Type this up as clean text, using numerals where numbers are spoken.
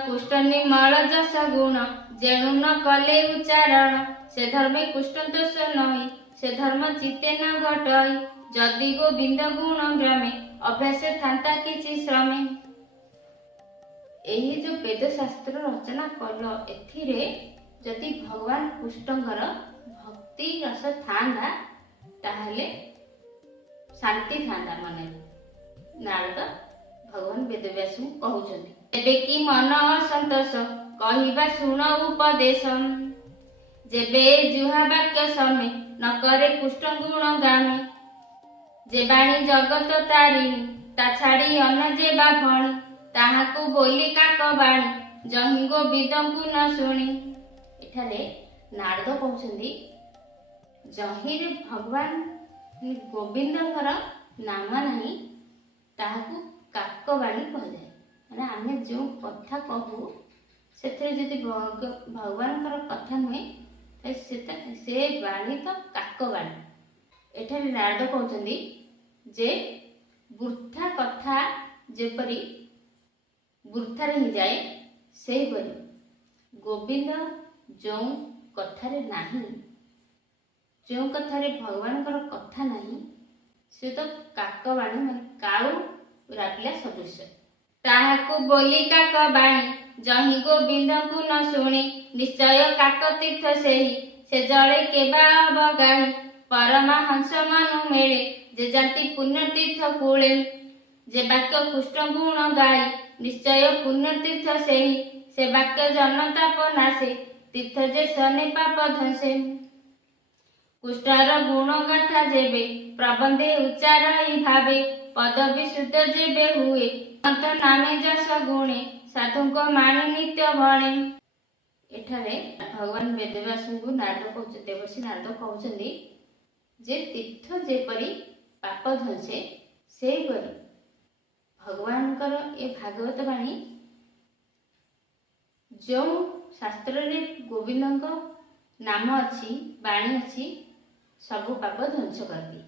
कुष्ठ निर्मल जस गुण जेणु न कले उच्चारण से धर्मे कुष्ठ दोष नही से धर्म चित्ते न घटई जदि गोविंद गुण ग्रामे अभ्यास थांता किछि श्रमे। एही जो वेद शास्त्र रचना कल एथिरे जदि भगवान कृष्णଙ୍କର भक्ति रस थांदा ताहले शांति थांदा मने नारद भगवान वेदव्यास कहउछन्ति एबे कि मन असंतोष कहिबा सुन उपदेश जेबे जुहा वाक्य समे न करे कृष्ण गुण गामे जे बाणी जगत तारिणी ता छाड़ी अन जे बाभणी ताहाकू बोली काक बाणी जहि गोविंदଙ୍କୁ न शुणी। एठारे नारद कहउछन्ति जहि रे भगवान गोविंदଙ୍କର नाम नाही ताहाकू काक बाणी कहजाए माने आमे जो कथा कहू सेथरे जदि भगवानଙ୍କର कथा नुहे से बाणी तो काक बाणी। एठारे नारद कहउछन्ति जे वृथा कथा जेपरी वृथारे ही जाए से परी गोविंद जो कथारे नाही जो कथारे भगवानଙ୍କର कथा नाही से तो काकबाणी माने काऊ राखिला सदृश ताहाकू बोली काक बाणी जहि गोविंदଙ୍କୁ न शुणी निश्चय काक तीर्थ सेही से जड़े केबा अबगाही परमहंस मनु मेले जे जाति पुण्य तीर्थ कूले जे वाक्य कृष्ण गुण गाई निश्चय पुण्य तीर्थ सेही से वाक्य जनताप नासे तीर्थ जे सने पाप धंसे। कृष्णर गुण गाथा जेबे प्रबंधे उच्चारई भावे पदवी शुद्ध जेबे हुए अंत नामे जस गुणे साधुक माणी नित्य बणे। एठारे भगवान वेदव्यास नारद देवर्षि नारद कहउछन्ति जे तीर्थ जेपरी पाप धंसे से परी भगवानकर ए भागवत बाणी जो शास्त्र रे गोविंदଙ୍କ नाम अछि बाणी अछि सबु पाप ध्वंस करदी।